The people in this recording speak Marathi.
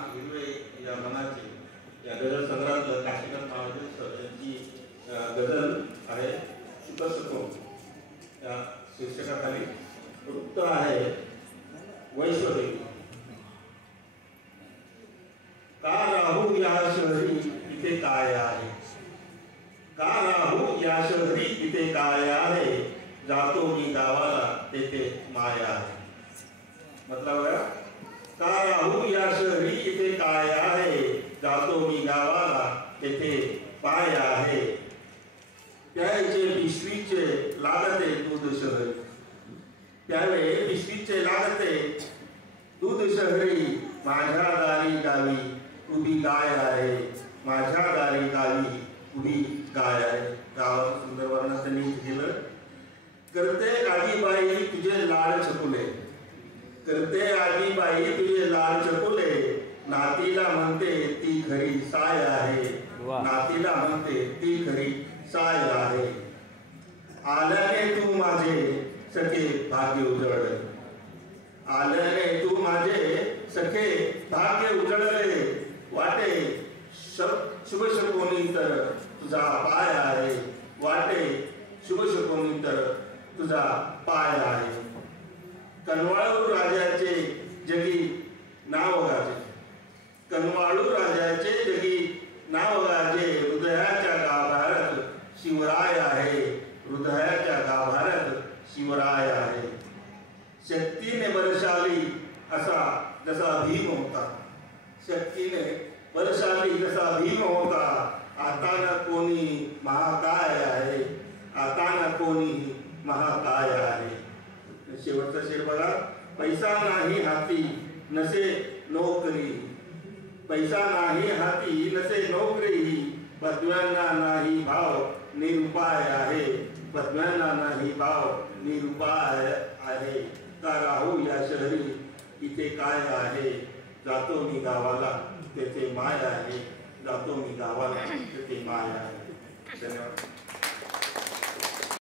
मान हिरवे या मनाचे या गझल संग्रहातलं काशीनाथ महाराज यांची गझल आहे सुखसको या शीर्षकाखाली वृत्त आहे वैश्वदेवी। का राहू या शहरी इथे काय आहे, का राहू या शहरी इथे काय आहे, जातो मी गावाला तेथे माया आहे। मतलब है का राहू या शहरी इथे काय आहे, जातो मी गावाला तेथे माया आहे। प्यायचे पिशवीचे लागते दूध शहरी, प्यावे पिशवीचे लागते दूध शहरी, माझ्या दारी गावी उभी गाय आहे, माझ्या दारी गावी उभी गाय आहे। गावात सुंदर वर्णन त्यांनी केलं। करते आजीबाई तुझे लाड छकुले, करते आजीबाई तुझे लाड छकुले, नातीला म्हणते ती खरी साय आहे, नातीला म्हणते ती खरी साय आहे। आल्याने तू माझे सखे भाग्य उजळले, आल्याने तू माझे सखे भाग्य उजळले, वाटे शुभ शकोनी तर तुझा पाय आहे, वाटे शुभ शकोनी तर तुझा पाय आहे। कनवाळू राजाचे जगी नाव गाजे, कनवाळू राजाचे जगी नाव गाजे, हृदयाच्या गाभाऱ्यात शिवराय आहे, हृदयाच्या गाभाऱ्यात शिवराय आहे। शक्तीने बरशाली असा जसा भीम होता, शक्तीने बरशाली जसा भीम होता, आता न कोणी महाकाय आहे, आता न कोणी महाकाय आहे। शेवटचा शेर बघा। पैसा नाही हाती नसे नोकरी, पैसा नाही हाती नसे नोकरी, पदव्यांना नाही भाव निरुपाय आहे, पदव्यांना नाही भाव निरुपाय आहे। का राहू या शहरी इथे काय आहे, जातो मी गावाला तेथे माय आहे, जातो मी गावाला तेथे माय आहे। धन्यवाद।